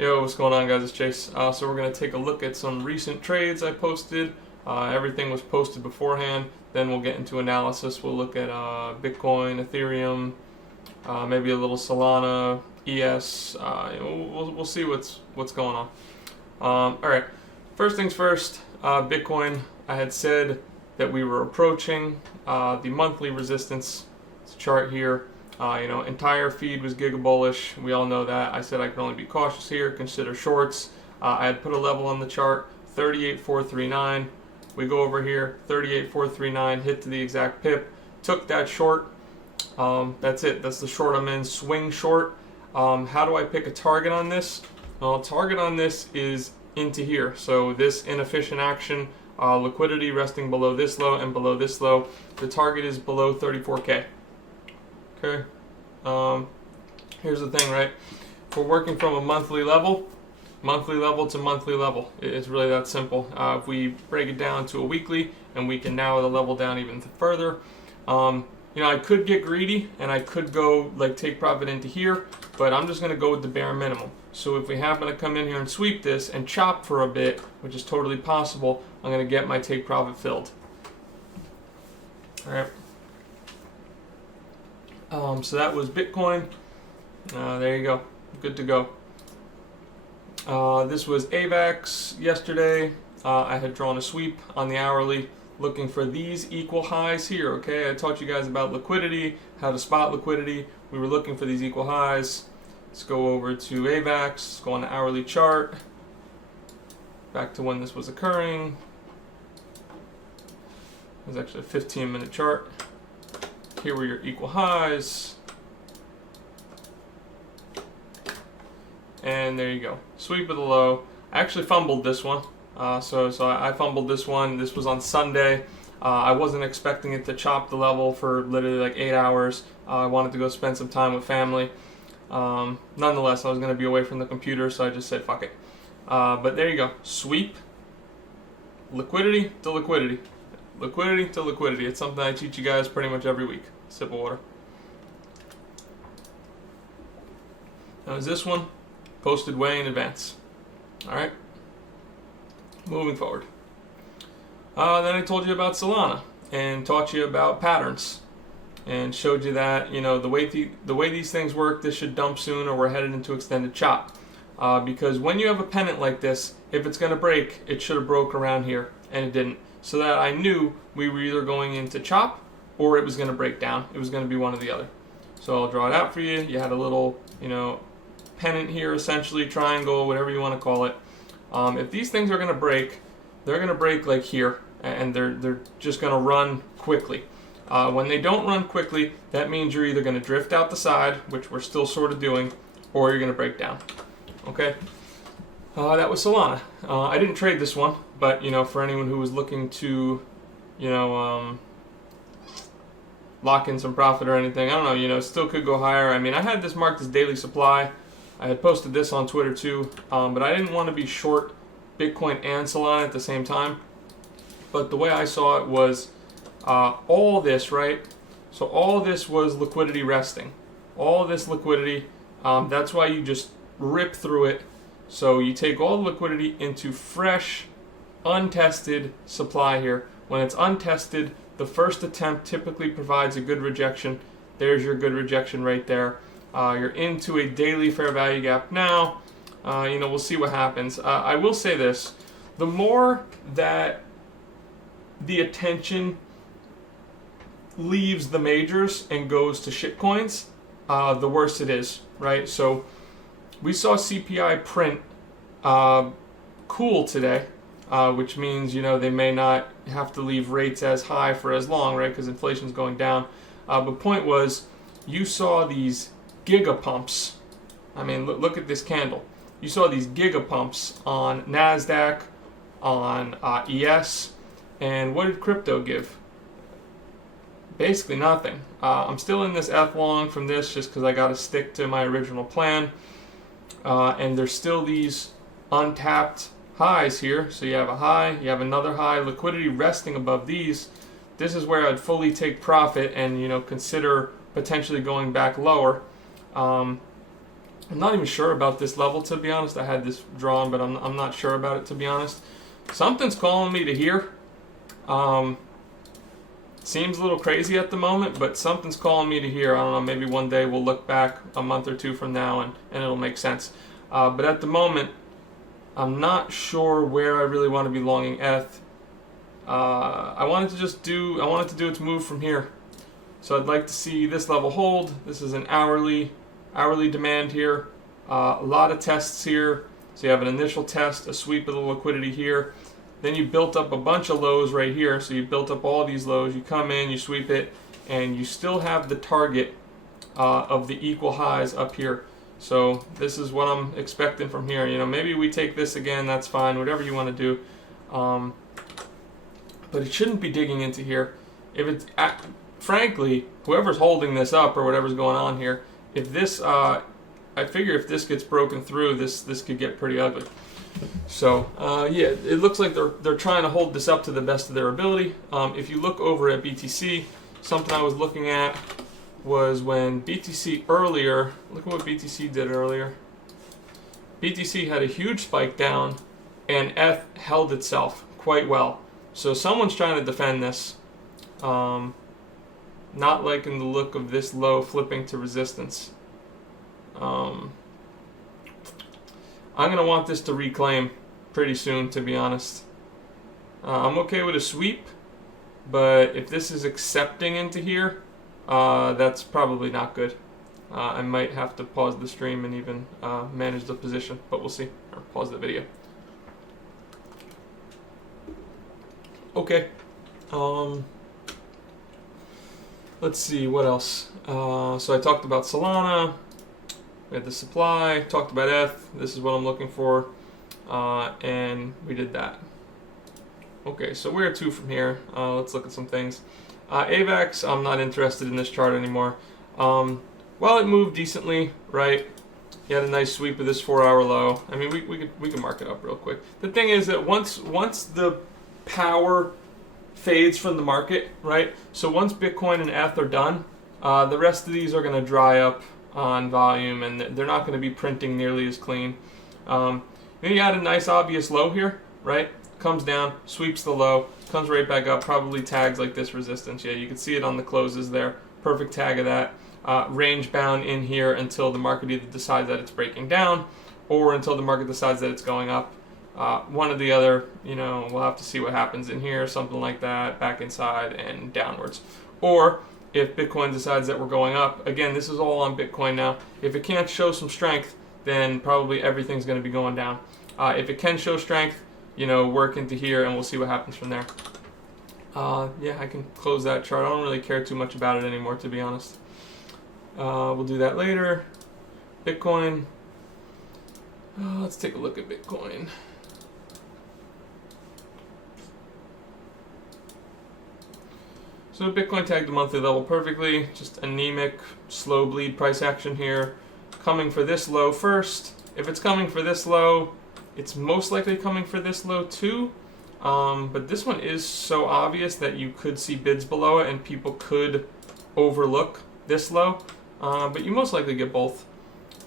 Yo, what's going on, guys? It's Chase. So we're going to take a look at some recent trades I posted. Everything was posted beforehand. Then we'll get into analysis. We'll look at Bitcoin, Ethereum, maybe a little Solana, ES. We'll see what's going on. All right. First things first. Bitcoin. I had said that we were approaching the monthly resistance chart here. Entire feed was giga bullish. We all know that. I said I could only be cautious here, consider shorts. I had put a level on the chart, 38,439. We go over here, 38,439, hit to the exact pip. Took that short. That's it. That's the short I'm in, swing short. How do I pick a target on this? Well, target on this is into here. So this inefficient action, liquidity resting below this low and below this low. The target is below 34K. Okay, here's the thing, right? If we're working from a monthly level to monthly level, it's really that simple. If we break it down to a weekly, and we can narrow the level down even further, I could get greedy and I could go like take profit into here, but I'm just going to go with the bare minimum. So if we happen to come in here and sweep this and chop for a bit, which is totally possible, I'm going to get my take profit filled. All right. So that was Bitcoin. There you go. Good to go. This was AVAX yesterday. I had drawn a sweep on the hourly looking for these equal highs here. Okay, I taught you guys about liquidity, how to spot liquidity. We were looking for these equal highs. Let's go over to AVAX. Let's go on the hourly chart. Back to when this was occurring. It was actually a 15-minute chart. Here were your equal highs. And there you go. Sweep of the low. I actually fumbled this one. So I fumbled this one. This was on Sunday. I wasn't expecting it to chop the level for literally like 8 hours. I wanted to go spend some time with family. Nonetheless, I was going to be away from the computer, so I just said fuck it. But there you go. Sweep. Liquidity to liquidity. Liquidity to liquidity. It's something I teach you guys pretty much every week. Sip of water. Now is this one posted way in advance. Alright. Moving forward. Then I told you about Solana and taught you about patterns and showed you that, the way these things work, this should dump soon or we're headed into extended chop. Because when you have a pennant like this, if it's going to break, it should have broke around here and it didn't. So that I knew we were either going into chop or it was going to break down. It was going to be one or the other. So I'll draw it out for you. You had a little, pennant here, essentially, triangle, whatever you want to call it. If these things are going to break, they're going to break like here, and they're just going to run quickly. When they don't run quickly, that means you're either going to drift out the side, which we're still sort of doing, or you're going to break down. Okay? That was Solana. I didn't trade this one, but for anyone who was looking to, lock in some profit or anything, I don't know, still could go higher. I mean, I had this marked as daily supply. I had posted this on Twitter too, but I didn't want to be short Bitcoin and Solana at the same time. But the way I saw it was all this, right? So all this was liquidity resting. All this liquidity, that's why you just rip through it. So you take all the liquidity into fresh, untested supply here. When it's untested, the first attempt typically provides a good rejection. There's your good rejection right there. You're into a daily fair value gap now. We'll see what happens. I will say this. The more that the attention leaves the majors and goes to shitcoins, the worse it is, right? So we saw CPI print cool today, which means, they may not have to leave rates as high for as long, right? Because inflation's going down. But point was, you saw these giga pumps. I mean, look at this candle. You saw these giga pumps on NASDAQ, on ES, and what did crypto give? Basically nothing. I'm still in this F long from this just because I got to stick to my original plan. And there's still these untapped highs here. So you have a high, you have another high, liquidity resting above these. This is where I'd fully take profit and consider potentially going back lower. I'm not even sure about this level, to be honest. I had this drawn, but I'm not sure about it, to be honest. Something's calling me to here. Seems a little crazy at the moment, but something's calling me to here. I don't know, maybe one day we'll look back a month or two from now and it'll make sense. But at the moment, I'm not sure where I really want to be longing ETH. I wanted to do its move from here. So I'd like to see this level hold. This is an hourly demand here. A lot of tests here. So you have an initial test, a sweep of the liquidity here. Then you built up a bunch of lows right here. So you built up all these lows. You come in, you sweep it, and you still have the target of the equal highs up here. So this is what I'm expecting from here. You know, maybe we take this again. That's fine. Whatever you want to do. But it shouldn't be digging into here. If it's frankly, whoever's holding this up or whatever's going on here, if this, I figure if this gets broken through, this could get pretty ugly. So yeah, it looks like they're trying to hold this up to the best of their ability. If you look over at BTC, something I was looking at was when BTC earlier. Look at what BTC did earlier. BTC had a huge spike down, and ETH held itself quite well. So someone's trying to defend this. Not liking the look of this low flipping to resistance. I'm going to want this to reclaim pretty soon, to be honest. I'm okay with a sweep, but if this is accepting into here, that's probably not good. I might have to pause the stream and even manage the position, but we'll see. Or pause the video. Okay. Let's see, what else? So I talked about Solana. We had the supply. Talked about ETH. This is what I'm looking for. And we did that. Okay, so where to from here? Let's look at some things. AVAX, I'm not interested in this chart anymore. Well, it moved decently, right? You had a nice sweep of this 4-hour low. I mean, we can mark it up real quick. The thing is that once the power fades from the market, right? So once Bitcoin and ETH are done, the rest of these are going to dry up on volume, and they're not going to be printing nearly as clean. Then you had a nice obvious low here, right? Comes down, sweeps the low, comes right back up, probably tags like this resistance. Yeah, you can see it on the closes there. Perfect tag of that. Range bound in here until the market either decides that it's breaking down or until the market decides that it's going up. One or the other, you know, we'll have to see what happens in here, something like that, back inside and downwards. Or if Bitcoin decides that we're going up, again, this is all on Bitcoin now. If it can't show some strength, then probably everything's going to be going down. If it can show strength, you know, work into here and we'll see what happens from there. Yeah, I can close that chart. I don't really care too much about it anymore, to be honest. We'll do that later. Bitcoin. Let's take a look at Bitcoin. So Bitcoin tagged the monthly level perfectly. Just anemic, slow bleed price action here. Coming for this low first. If it's coming for this low, it's most likely coming for this low too. But this one is so obvious that you could see bids below it and people could overlook this low. But you most likely get both.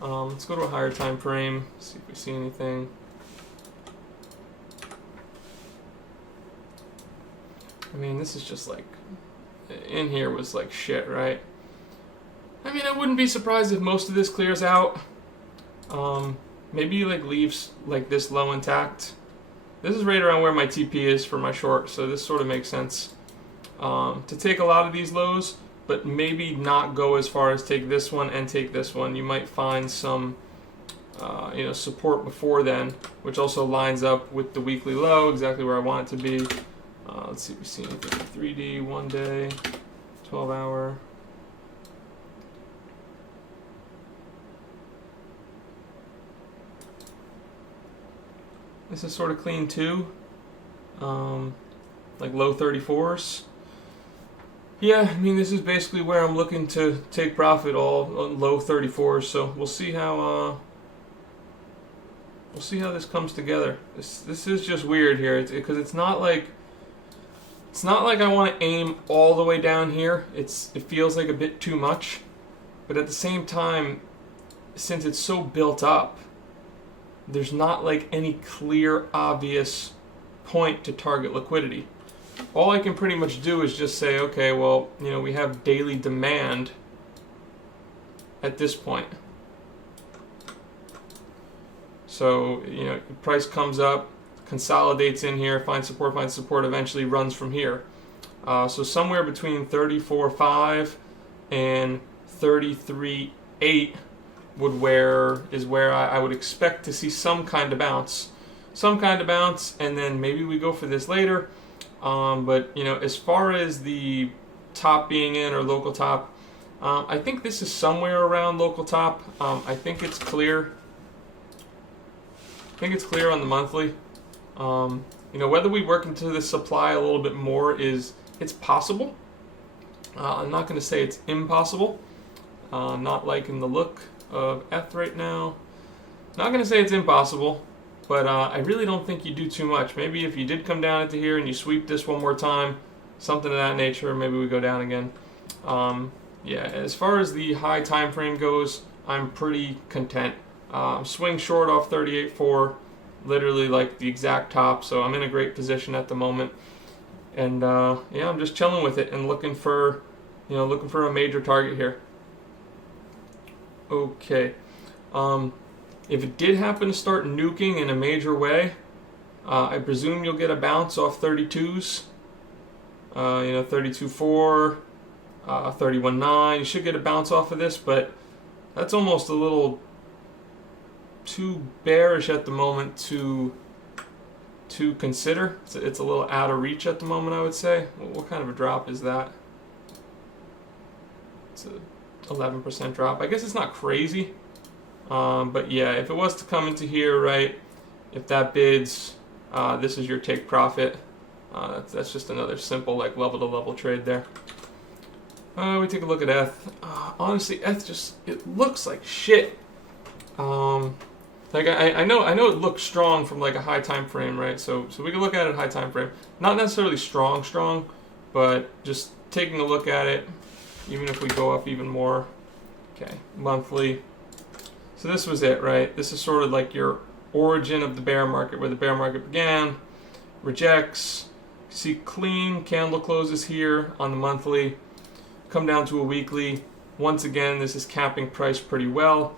Let's go to a higher time frame, see if we see anything. I mean, this is just like, in here was like shit, right? I mean, I wouldn't be surprised if most of this clears out. Maybe like leaves like this low intact. This is right around where my TP is for my short, so this sort of makes sense. To take a lot of these lows, but maybe not go as far as take this one and take this one. You might find some support before then, which also lines up with the weekly low, exactly where I want it to be. Let's see if we see anything. 3D, 1 day, 12 hour. This is sort of clean too. Like low 34s. Yeah, I mean, this is basically where I'm looking to take profit, all low 34s. So we'll see how this comes together. This is just weird here, because it's not like I want to aim all the way down here. It feels like a bit too much, but at the same time, since it's so built up, there's not like any clear, obvious point to target liquidity. All I can pretty much do is just say, okay, well, we have daily demand at this point. So, price comes up, consolidates in here, finds support, eventually runs from here. So somewhere between 34.5 and 33.8 is where I would expect to see some kind of bounce. And then maybe we go for this later. But as far as the top being in or local top, I think this is somewhere around local top. I think it's clear. On the monthly. Whether we work into this supply a little bit more it's possible. I'm not going to say it's impossible. Not liking the look of ETH right now. Not going to say it's impossible, but I really don't think you do too much. Maybe if you did come down into here and you sweep this one more time, something of that nature, maybe we go down again. Yeah, as far as the high time frame goes, I'm pretty content. Swing short off 38.4, literally like the exact top, so I'm in a great position at the moment. And yeah, I'm just chilling with it and looking for a major target here. Okay. If it did happen to start nuking in a major way, I presume you'll get a bounce off 32s. 32.4, 31.9. You should get a bounce off of this, but that's almost a little too bearish at the moment to consider. It's a little out of reach at the moment, I would say. What kind of a drop is that? It's a 11% drop. I guess it's not crazy, but yeah, if it was to come into here, right, if that bids, this is your take profit. That's just another simple like level to level trade there. We take a look at ETH. Honestly, ETH it looks like shit. Like I know it looks strong from like a high time frame, right? So we can look at it high time frame. Not necessarily strong, but just taking a look at it, even if we go up even more. Okay, monthly. So this was it, right? This is sort of like your origin of the bear market, where the bear market began. Rejects. See clean candle closes here on the monthly. Come down to a weekly. Once again, this is capping price pretty well.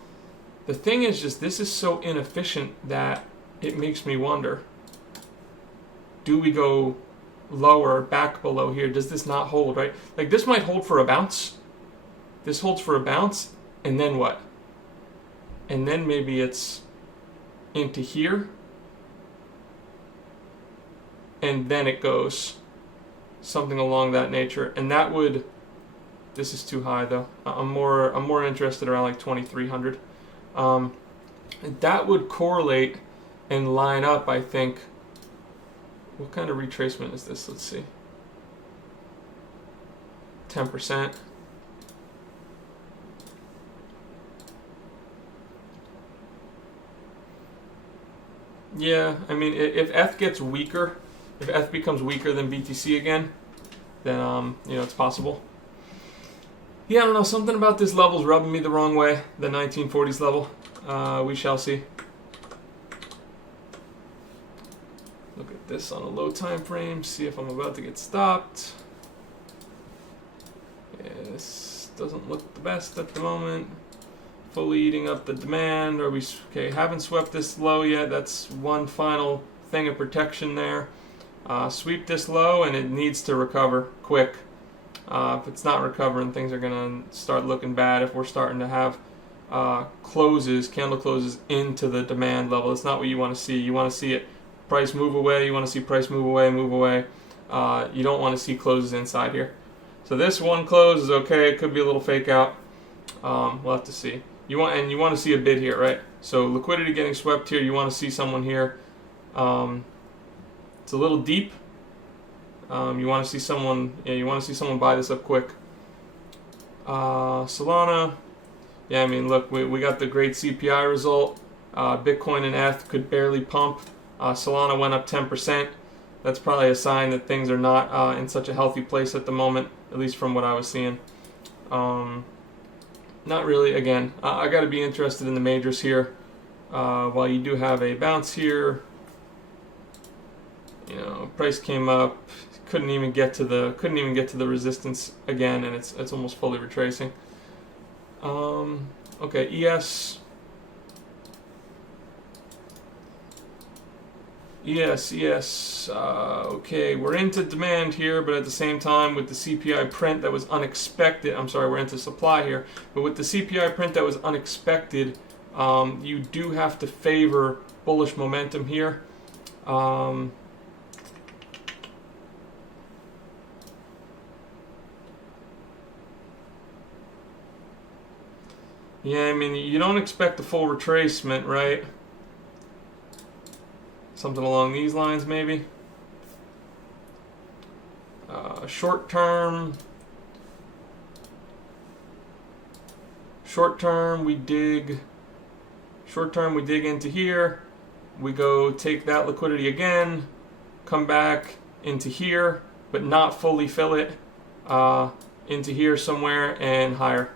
The thing is just this is so inefficient that it makes me wonder, do we go lower, back below here? Does this not hold, right? Like this might hold for a bounce. This holds for a bounce, and then what? And then maybe it's into here, and then it goes something along that nature, and that would. This is too high though. I'm more interested around like 2,300. That would correlate and line up, I think. What kind of retracement is this? Let's see. 10%. Yeah, I mean, if ETH gets weaker, if ETH becomes weaker than BTC again, then it's possible. Yeah, I don't know, something about this level's rubbing me the wrong way, the 1940s level. We shall see. Look at this on a low time frame, see if I'm about to get stopped. Yeah, this doesn't look the best at the moment. Fully eating up the demand. Haven't swept this low yet. That's one final thing of protection there. Sweep this low and it needs to recover quick. If it's not recovering, things are going to start looking bad if we're starting to have candle closes into the demand level. It's not what you want to see. You want to see it price move away. You want to see price move away. You don't want to see closes inside here. So this one close is okay. It could be a little fake out. We'll have to see. You want to see a bid here, right? So liquidity getting swept here. You want to see someone here. It's a little deep. You want to see someone. Yeah, you want to see someone buy this up quick. Solana. Yeah, I mean, look, we got the great CPI result. Bitcoin and ETH could barely pump. Solana went up 10%. That's probably a sign that things are not in such a healthy place at the moment, at least from what I was seeing. not really. Again, I got to be interested in the majors here. While you do have a bounce here, you know, price came up, couldn't even get to the resistance again, and it's almost fully retracing. Okay, ES. Okay, we're into demand here, but at the same time, with the CPI print that was unexpected, I'm sorry, we're into supply here, but with the CPI print that was unexpected, you do have to favor bullish momentum here. Yeah, I mean, you don't expect a full retracement, right? Something along these lines, maybe. Short term, we dig into here. We go take that liquidity again, come back into here, but not fully fill it, into here somewhere and higher.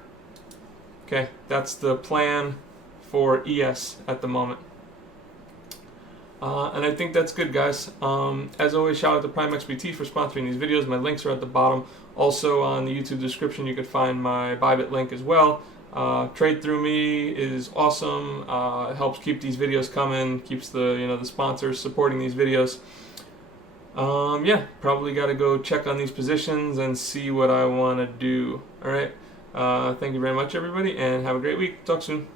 Okay, that's the plan for ES at the moment. And I think that's good, guys. As always, shout out to Prime XBT for sponsoring these videos. My links are at the bottom. Also on the YouTube description, you can find my Bybit link as well. Trade through me is awesome. It helps keep these videos coming, keeps the sponsors supporting these videos. Yeah, probably got to go check on these positions and see what I want to do. All right. Thank you very much, everybody, and have a great week. Talk soon.